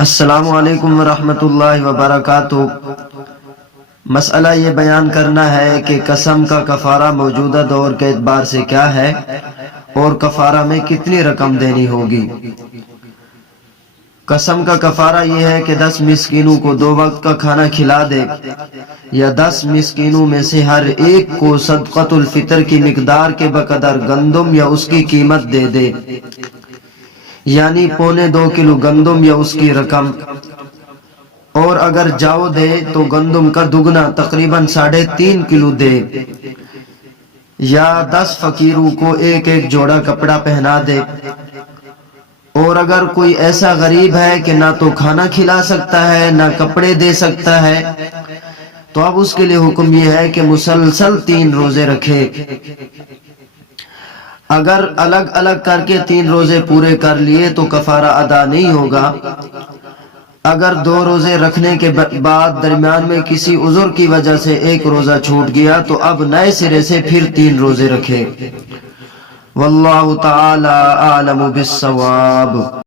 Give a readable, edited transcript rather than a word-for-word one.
السلام علیکم ورحمۃ اللہ وبرکاتہ۔ مسئلہ یہ بیان کرنا ہے کہ قسم کا کفارہ موجودہ دور کے اعتبار سے کیا ہے اور کفارہ میں کتنی رقم دینی ہوگی۔ قسم کا کفارہ یہ ہے کہ 10 مسکینوں کو 2 وقت کا کھانا کھلا دے یا 10 مسکینوں میں سے ہر ایک کو صدقۃ الفطر کی مقدار کے بقدر گندم یا اس کی قیمت دے دے، یعنی 2.25 کلو گندم یا اس کی رقم، اور اگر جاؤ دے تو گندم کا دگنا تقریباً 3.5 کلو دے، یا 10 فقیروں کو ایک جوڑا کپڑا پہنا دے۔ اور اگر کوئی ایسا غریب ہے کہ نہ تو کھانا کھلا سکتا ہے نہ کپڑے دے سکتا ہے تو اب اس کے لیے حکم یہ ہے کہ مسلسل 3 روزے رکھے۔ اگر الگ الگ کر کے 3 روزے پورے کر لیے تو کفارہ ادا نہیں ہوگا۔ اگر 2 روزے رکھنے کے بعد درمیان میں کسی عذر کی وجہ سے 1 روزہ چھوٹ گیا تو اب نئے سرے سے پھر 3 روزے رکھے۔ واللہ تعالی اعلم بالصواب۔